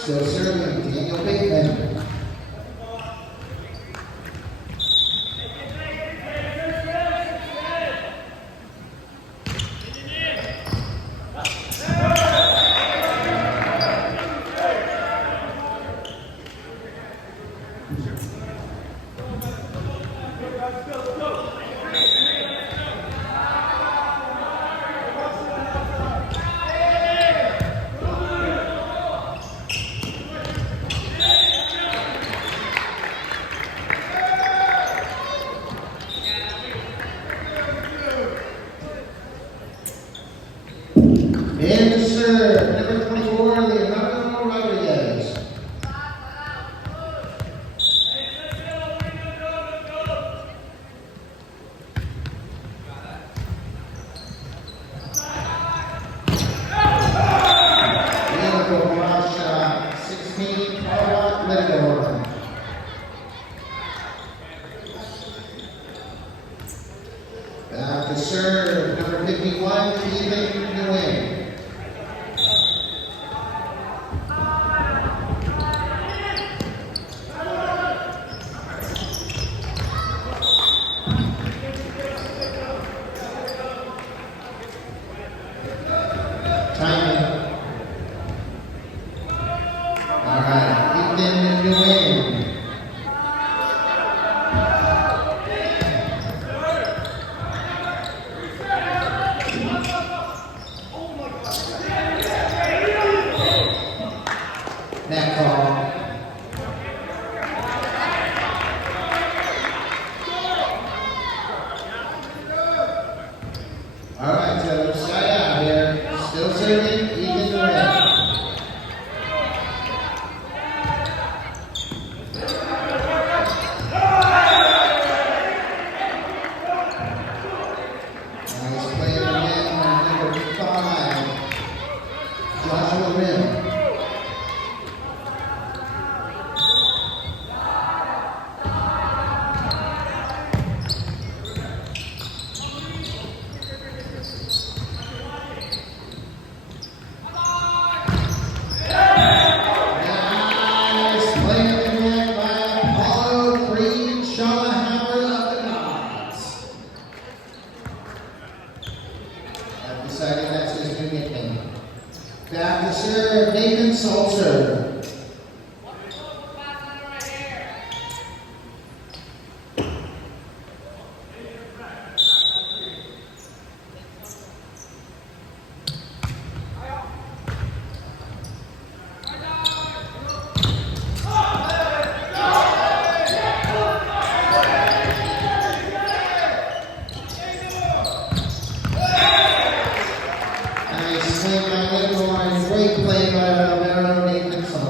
Still serving, Daniel Bateman. And serve, number 24, Leonardo Rodriguez. Beautiful block shot, 16, Carla Lidor. Back to serve, number 51, Ethan Nguyen. Timing. All right, Ethan Nguyen. Net call. All right, so side out here. Still serving, Ethan Nguyen. Nice play again on number 5, Joshua Rim. Nice play again by Apollo Green, Shauna Howard of the Gods. I've decided that's his new nickname. Back to serve, Nathan Salter. Nice swing by Whitmore and great play by Romero Nathan Salter.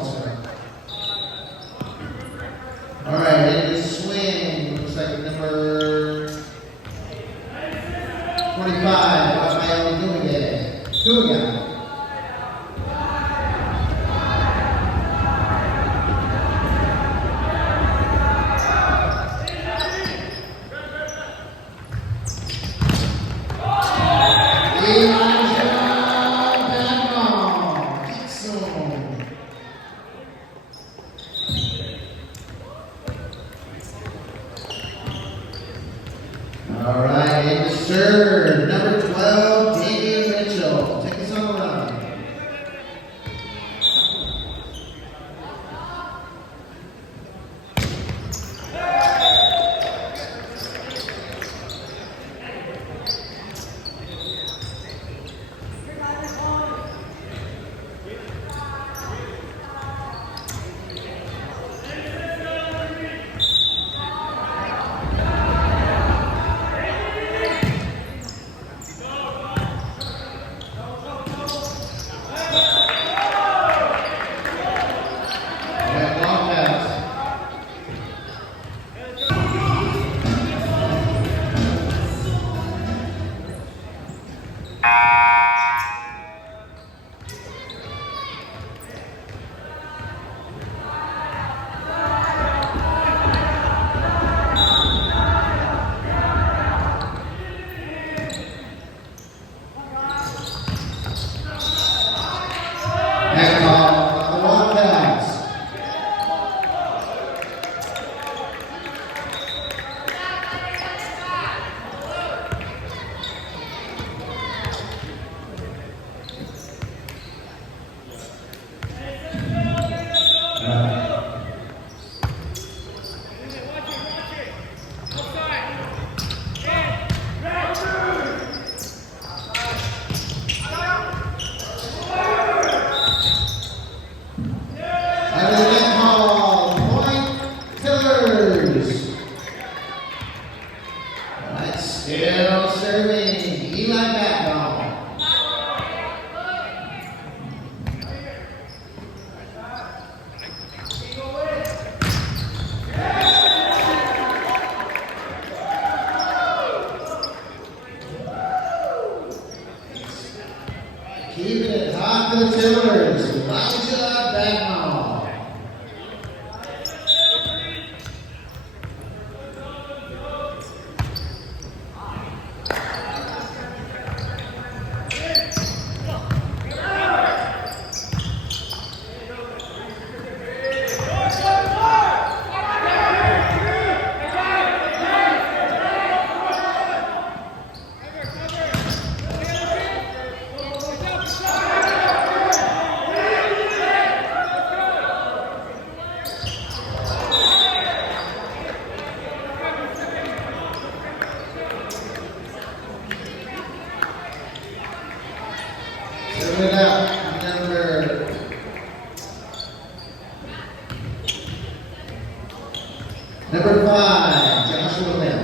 Number 5, Joshua Lim.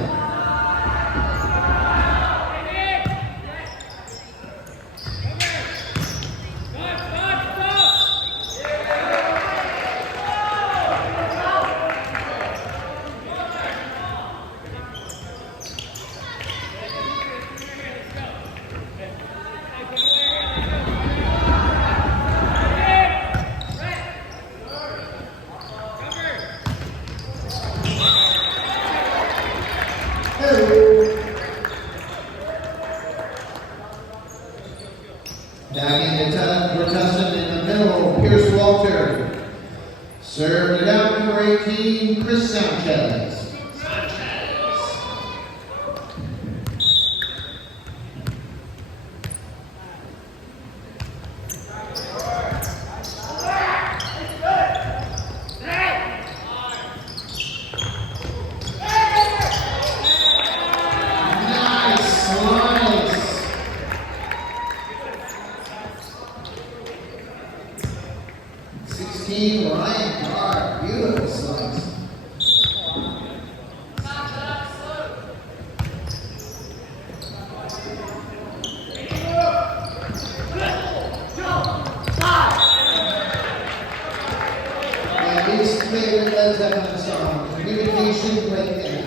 Back into Rotussin in the middle, Pierce Walter. Served it out, number 18, Chris Sanchez. Nice slice. 16, Ryan Carr, beautiful slice. And his favorite Led Zeppelin song, Communication Breakdown.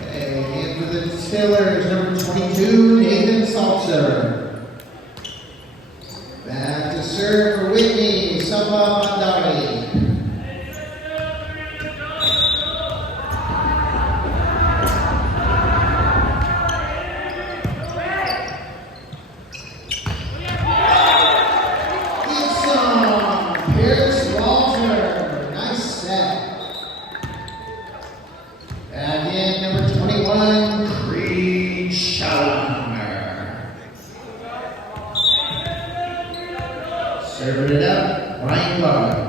Okay, and for the Distillers, number 22, Nathan Salzer. Back to serve for Whitney, Samba Mandari. Good song, Pierce Walter. Nice set. Back in, number 21, Creed Schaumer. Serving it up, Ryan Carr.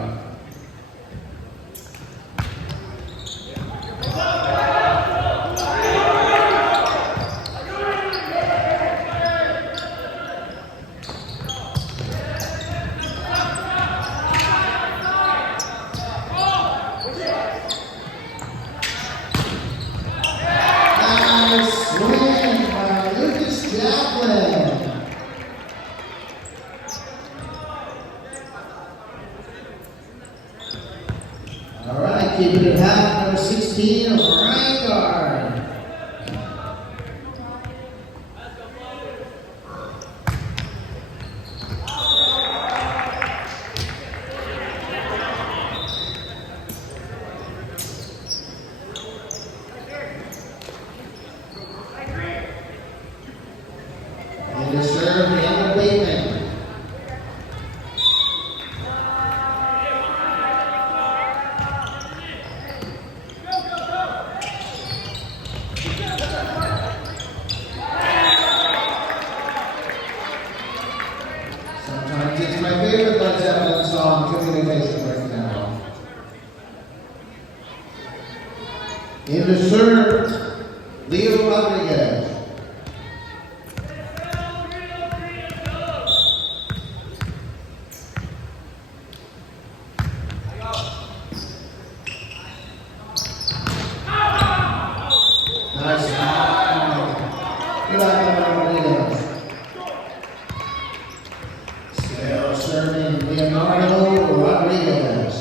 Nice swing by Lucas Jacklin. All right, keeping it hot, number 16, Ryan Carr. And to serve, Daniel Bateman. Sometimes it's my favorite Led Zeppelin song, Communication Breakdown. In to serve, Leo Rodriguez. Nice. Good eye, Rodriguez. Still serving Leonardo Rodriguez.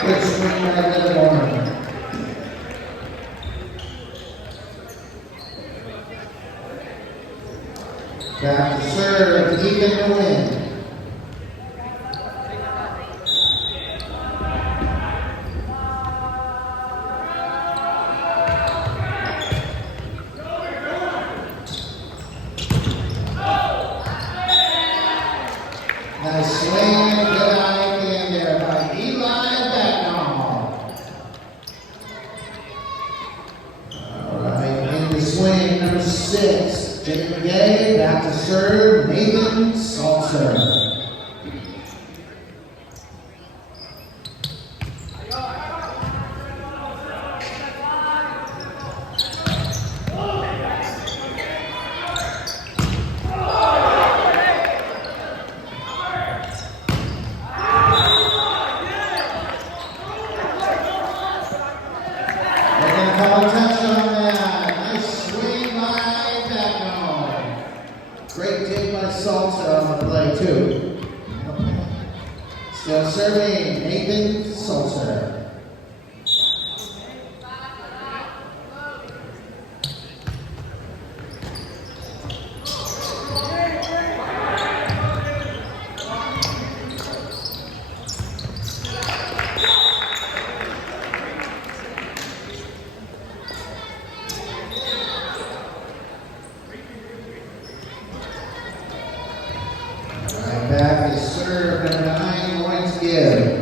Good swing right to the corner. Back to serve, Ethan to win. Nice swing, good eye in there by Eli Bagnall. All right, in the swing, number 6, Jake McGay, back to serve, Nathan Salzer. 2. Still serving, Nathan Salter. Back is serve number 9, Lawrence Gibb.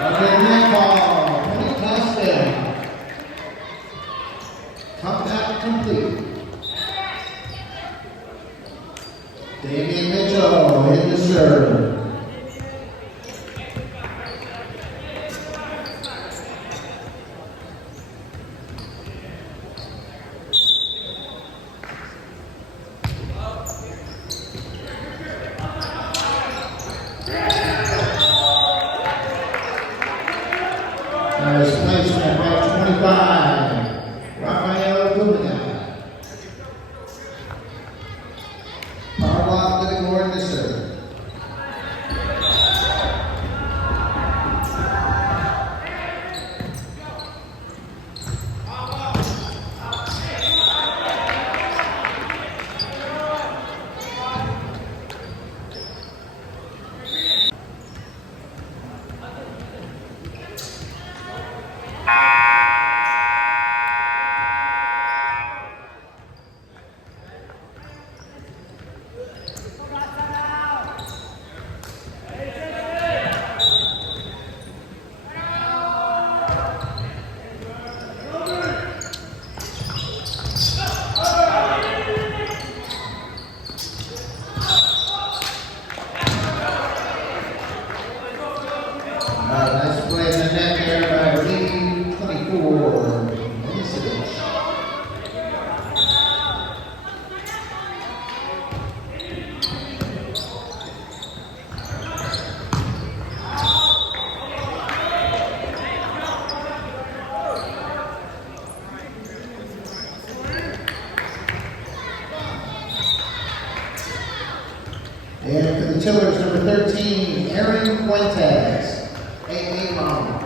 Okay, net ball, Tony Costin. Top out complete. Damian Mitchell in the serve. Nice placement by 25, Rafael Gubina. Power block to the Gordon to serve. Nice play in the net there by Lee, 24, Milosevic. And for the Tillers, number 13, Aaron Fuentes. AA Mom.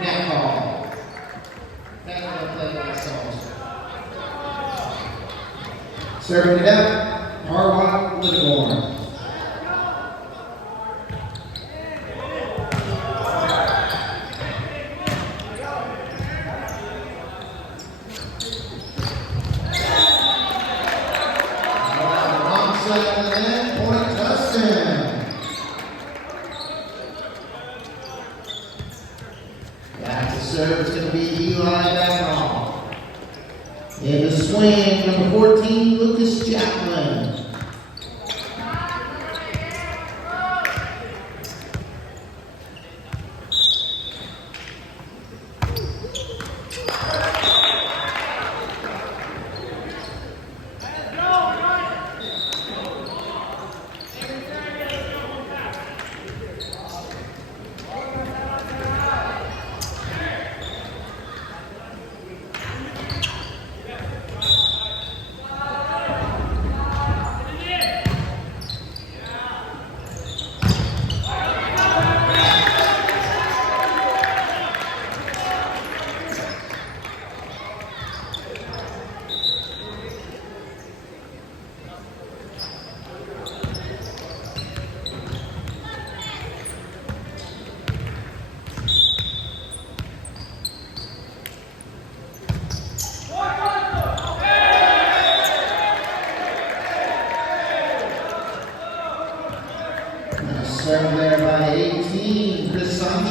Net ball. That play by Salter. Serving it up, Harwood Littleborn. Alongside the net, Point Dustin. Back to serve is going to be Eli Bagnall. In the swing, number 14, Lucas Jacqueline.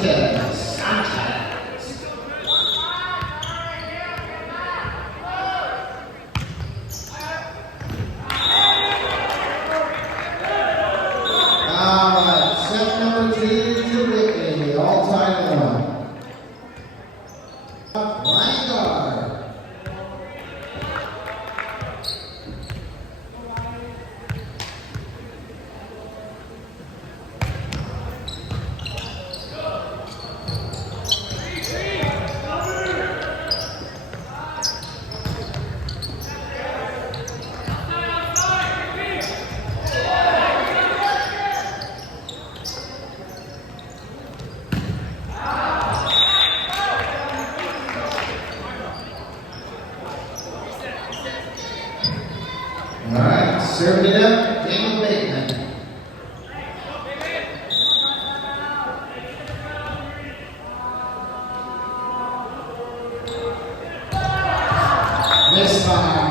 Sanchez. Set number 2 to Whitney, all tied 1. Ryan Gard. All right, serving it up, Daniel Bateman. Misfire.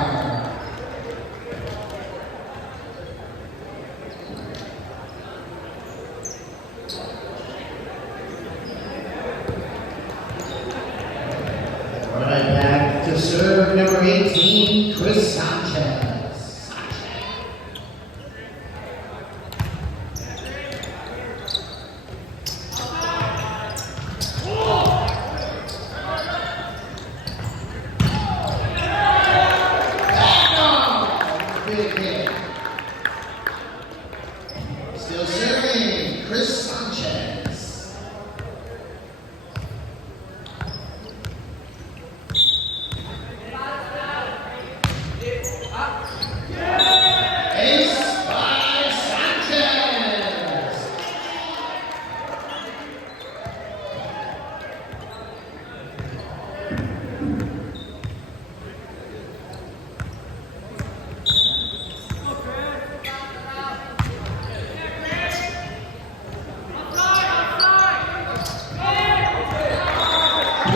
All right, back to serve number 18, Chris Sanchez. Still serving, Chris Sanchez. Ace by Sanchez.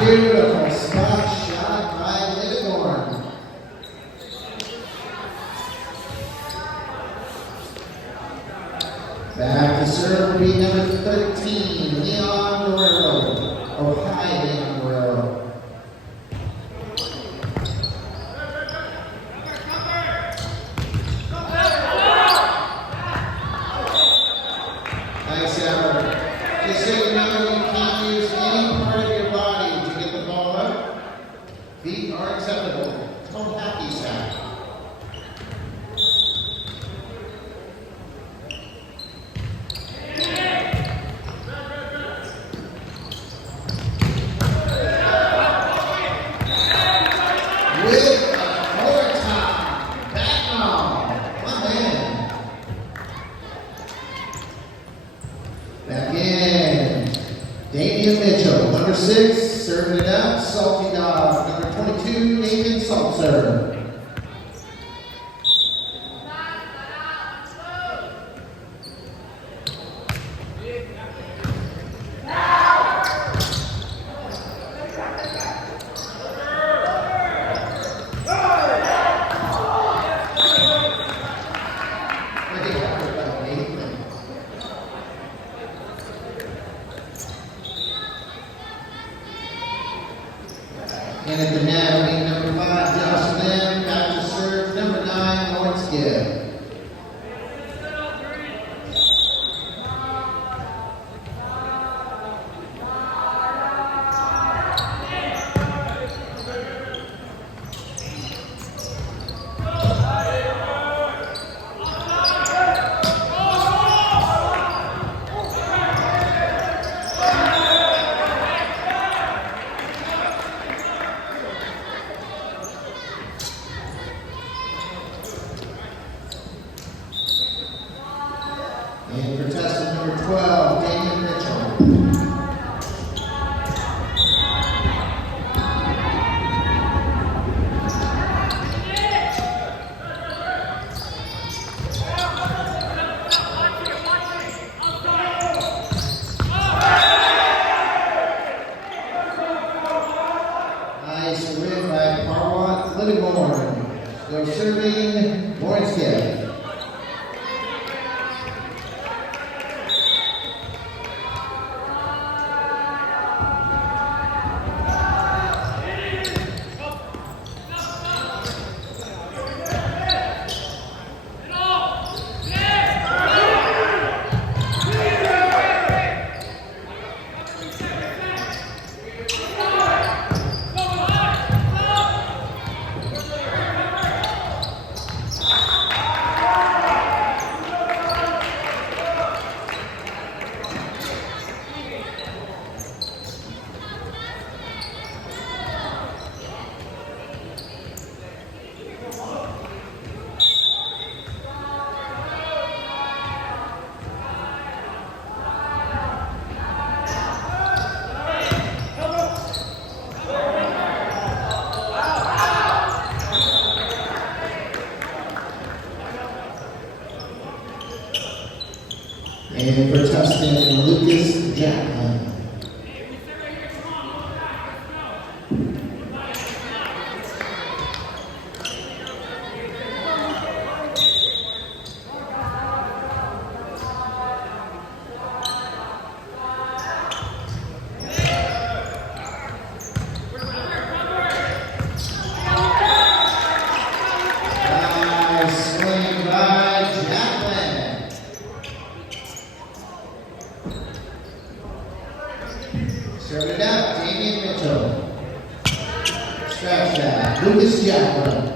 Beautiful spot shot by Littleborn. Back to serve will be number 13, Leon Guerrero. Oh, hi, Leon Guerrero. Nice effort. Just so you know, you can't use any part of your body to get the ball up. Feet are acceptable. Don't happy sack. With a four-top back on. One in. Back in. Damian Mitchell, number 6, serving it up. Salty Dog, number 22, Nathan Saltzer. And at the net will be number 5, Josh Lynn. Back to serve, number 9, Lawrence Gibb. And contestant number 12, Damian Mitchell. Nice win by Parwat Littleborn. Still serving, Lawrence Gibb. Serving it out, Damian Mitchell. Scratch that, Lucas Jackman.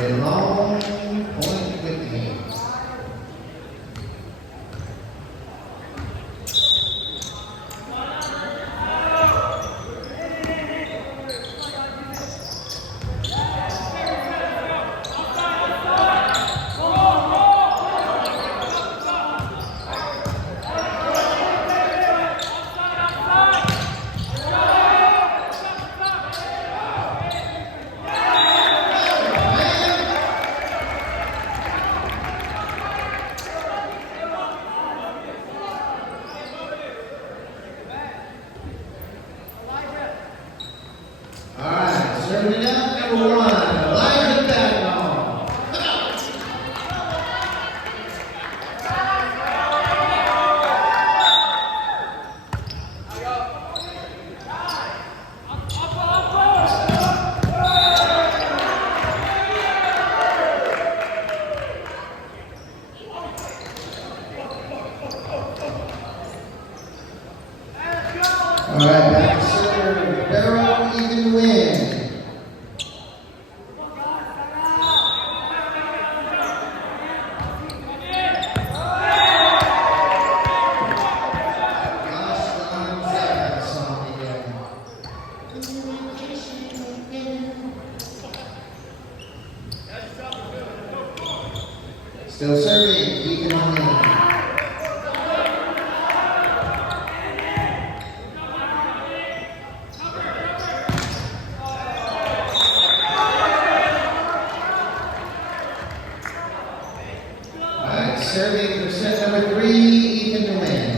a long point with me. Serving it up, number 1, Elijah Bagnall. All right, back to serve, Barrow, even win. Still serving, Ethan O'Neill. Alright, serving for set number 3, Ethan to win.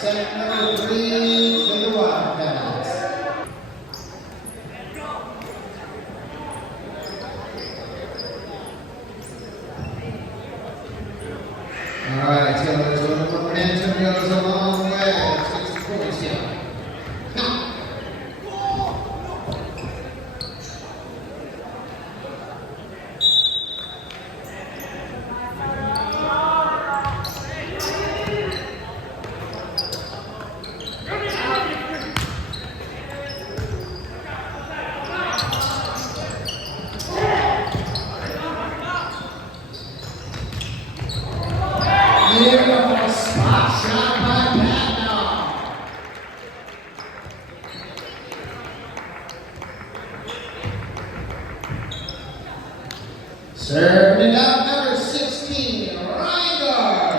Set number 3 to the Wildcats. All right, Taylor's going to momentum goes a long way. Let's get some points here. Beautiful spot shot by Bagnall. Serving it up, number 16, Reingard.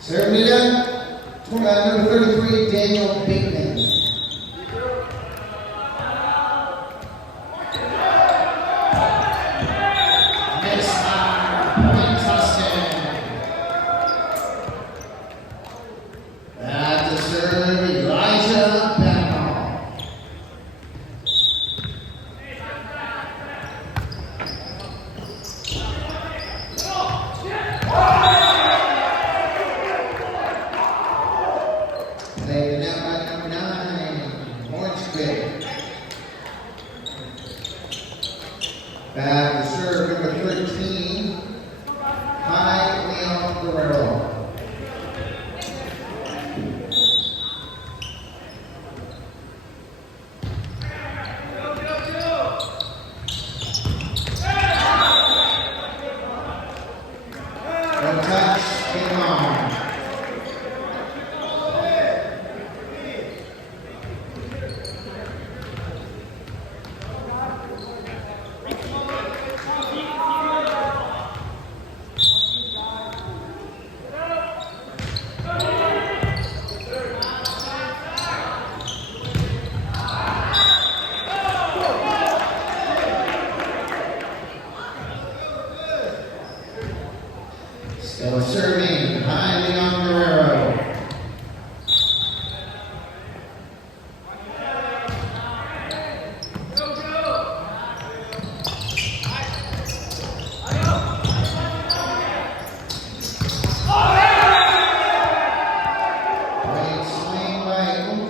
Serving it up, number 33, Daniel Bateman. Missile, point Tustin. Back to serve, Elijah Bagnall. Laid it out by number 9, Orange Bay.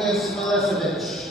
Lucas Milosevic.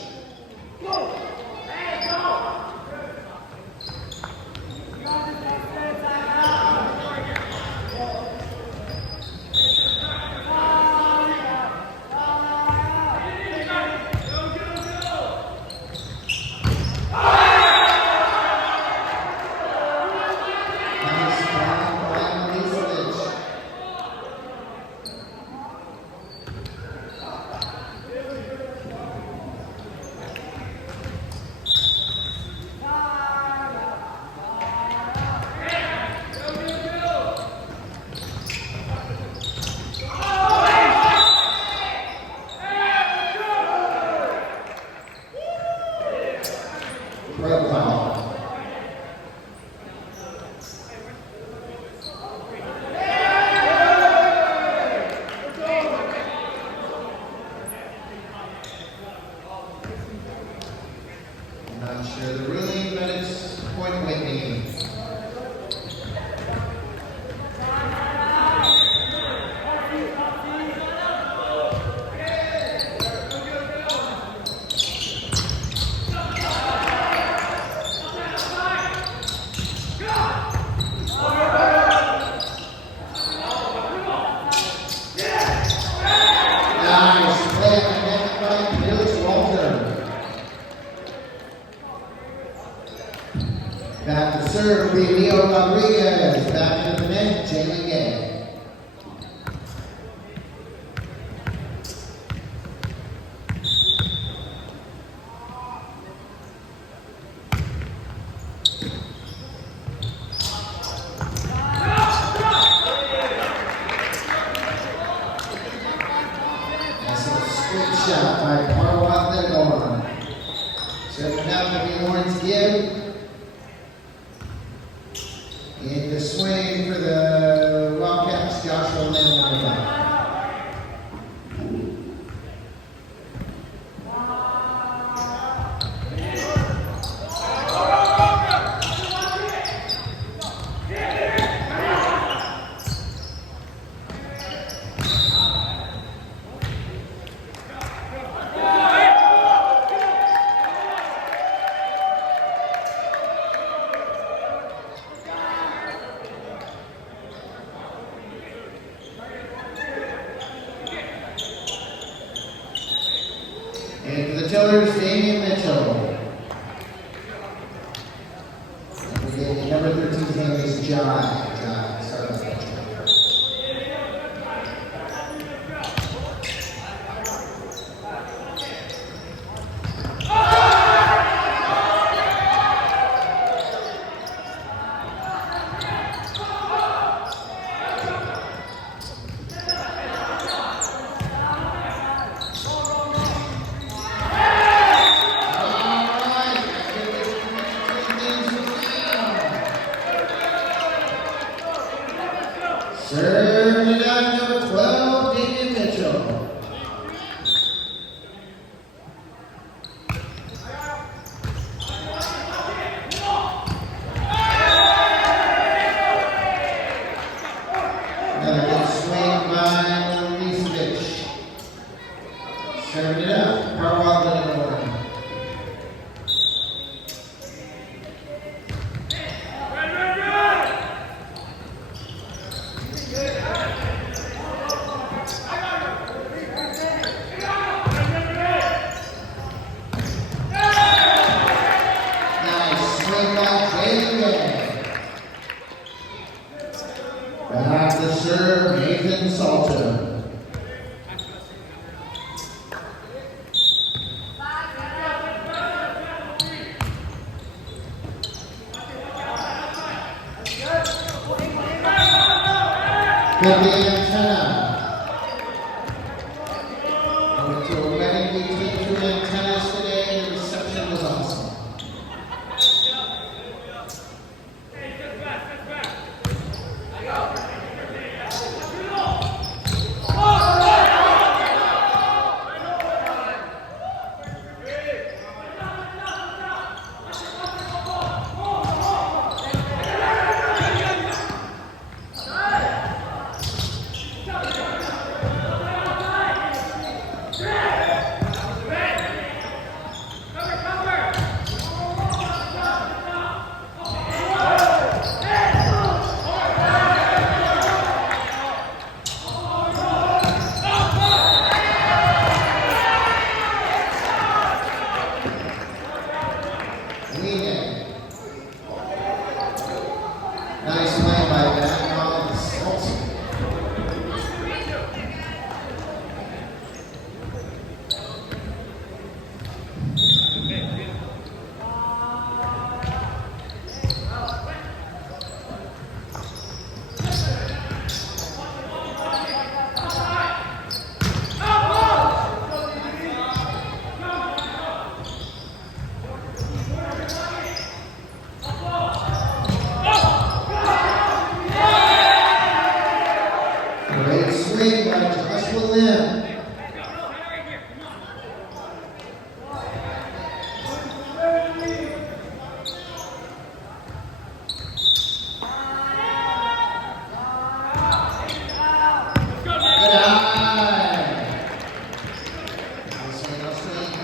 Not sure the ruling, but it's point Whitney. Nice play by Felix Walter. Back to serve will be Leo Rodriguez. Back to the net, Jalen Gay. That's a sweet shot by Parwat Legorn. Serving out to be Lawrence Gibb. In the swing for the Wildcats, Joshua Lynn. And for the Tillers, Damian Mitchell. And number 13's name is John. Sorry about that. Serving it out, number 12, Damian Mitchell. Another good swing by Milosevic. Serving it out, Parwat Legorn. Back to serve, Nathan Salter. Good game, antenna. Went to a wedding between two antennas today, and the reception was awesome.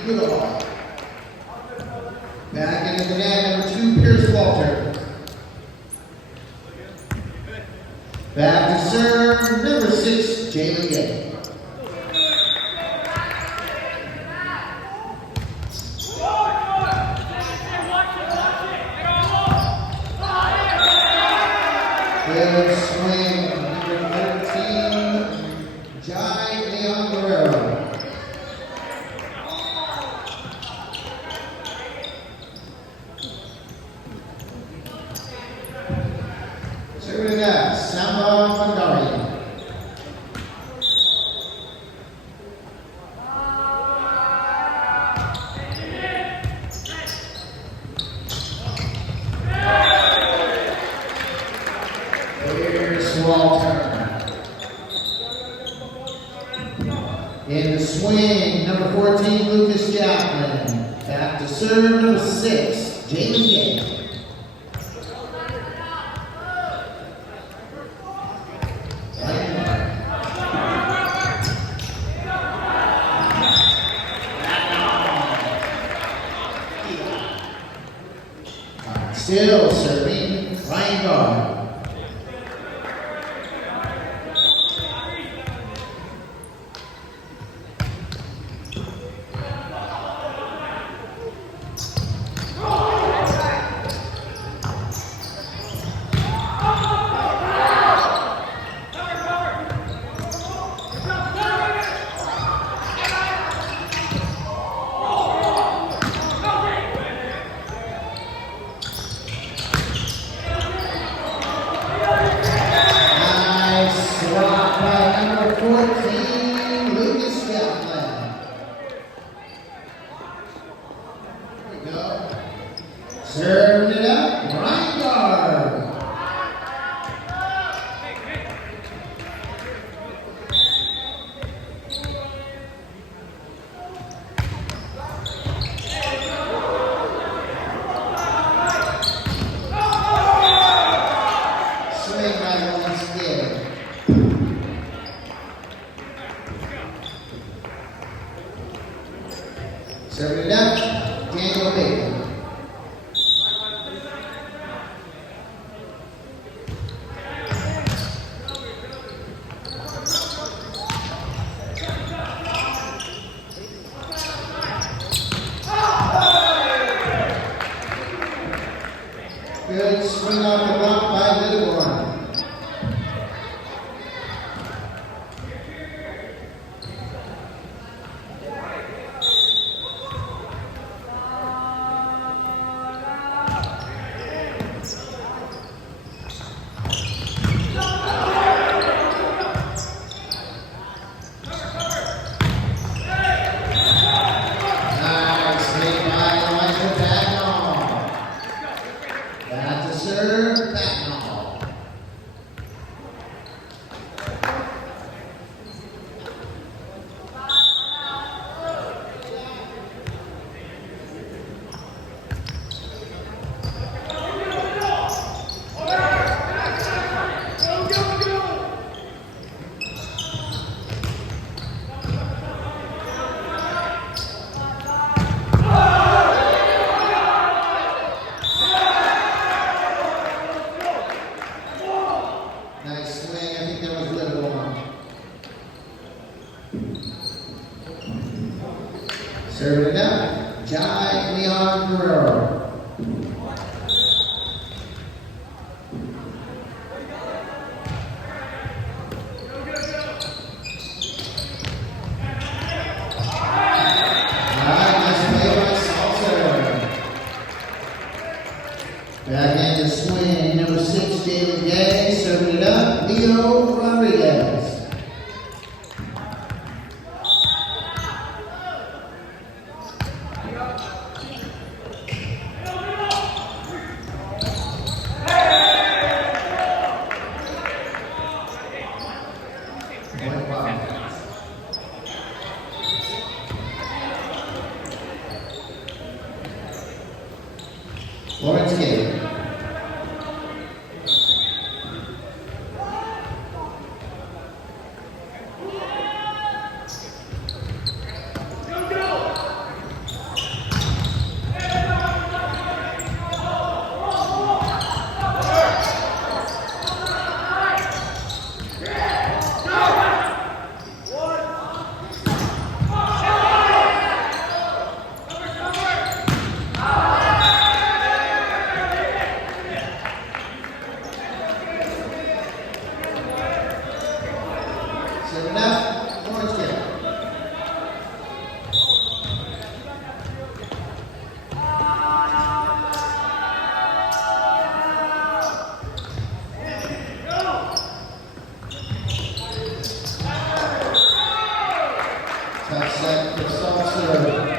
Goodall. Back into the net, number 2, Pierce Walter. Back to serve, number 6, Jalen Gay. Good swing, number 13, Jai Leon Guerrero. Serving it up, Samba Mandari. Walter. In the swing, number 14, Lucas Jackman. Back to serve, number 6, Jalen Gay. Still serving, Ryan Gard. Serving it up, Ryan Gard. Swing right on skid. Serving it up, Daniel Baker. Good swing off the block by Littleborn. Serve, Bagnall. Nice swing, I think that was Littleborn. Serving it up, Jai Leon Guerrero. Back in the swing, number 6, Jalen Gay, serving it up, Leo Rodriguez. Lawrence Gay. serve.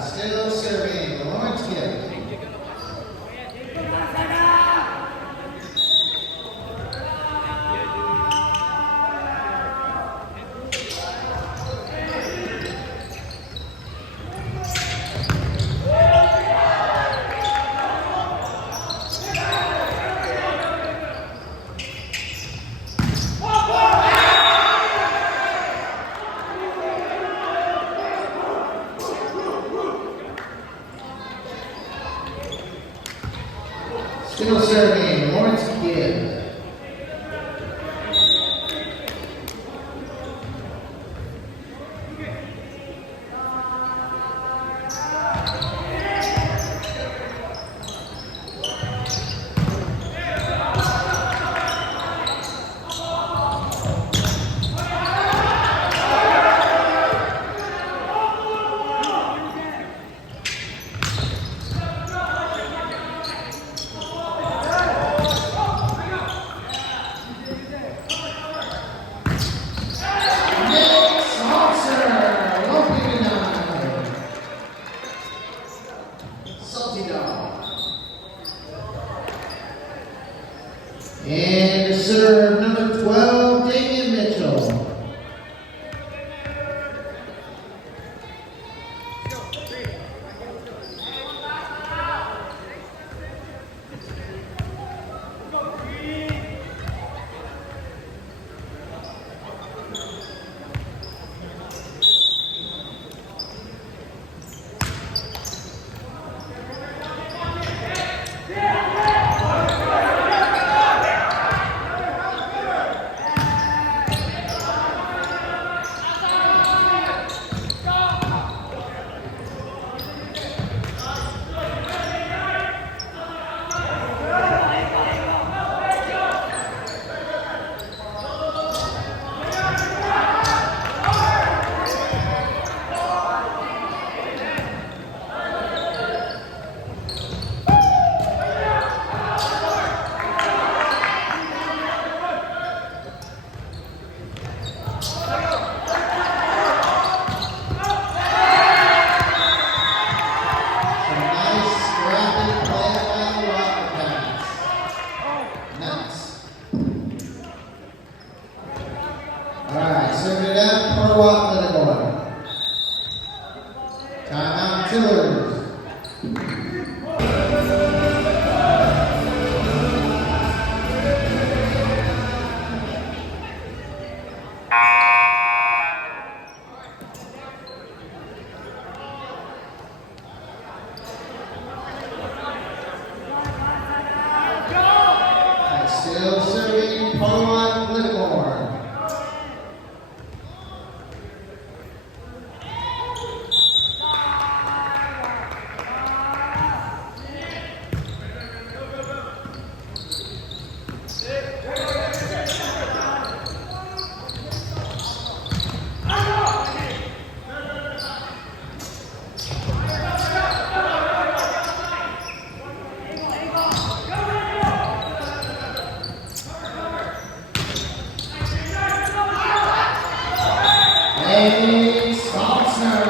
Still serving, Lawrence Gibb. Still serving, Lawrence Gibb. And to serve number 12, Damian Mitchell. Alright, serving it up, Perwat Littleborn. Timeout, Tillers. Still serving, Perwat Littleborn. Amy Salzer.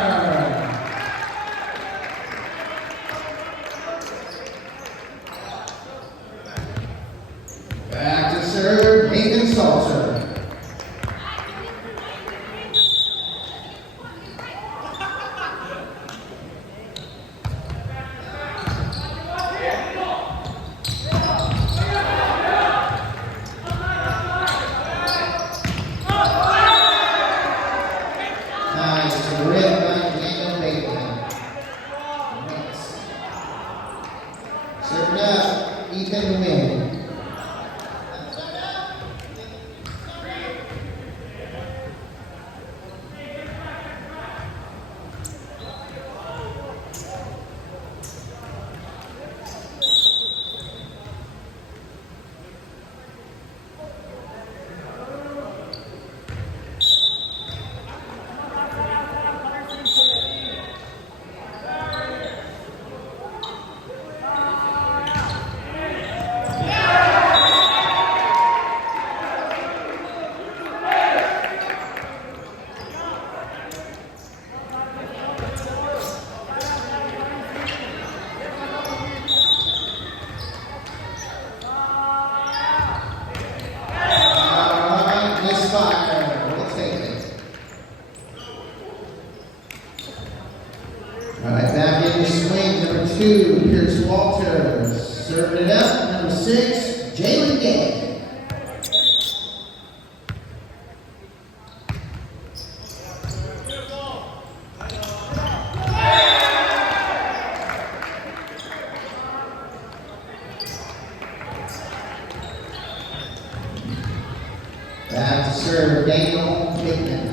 Back to serve, Nathan Salzer. Nice, great. All right, back in the swing, number 2, Pierce Walters. Serving it up, number 6, Jalen Gay. Back to serve, Daniel Hickman.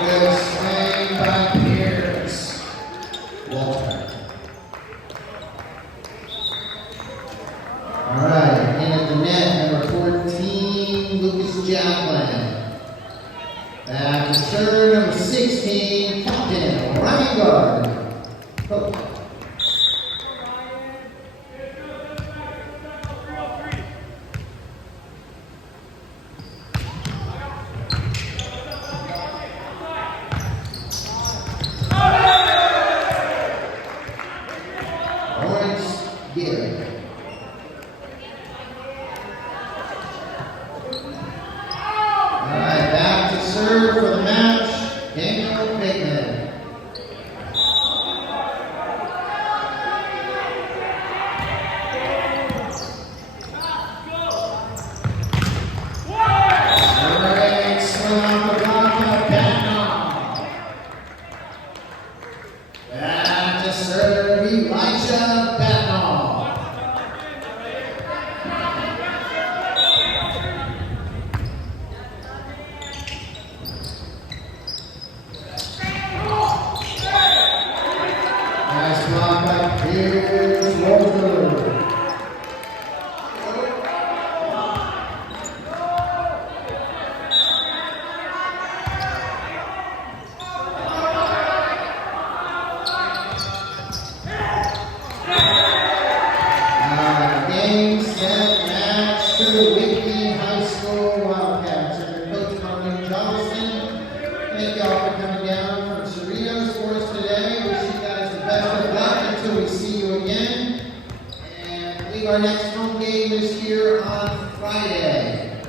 Good swing by Pierce Walter. All right, and at the net, number 14, Lucas Jacqueline. Back to serve, number 16, Captain Ryan Gardner. Oh. Lawrence Gary. Alright, back to serve for the match, Daniel Bateman. Great swing off the block by Patton. Back to serve, Elijah Patton. Nice block by Pierce Walter. Game, set, match to the Whitney High School Wildcats. Under Coach Carmen Johnson. Thank y'all for coming down from Cerritos for us today. Wish you guys the best of luck until we see you again. And I believe our next home game is here on Friday.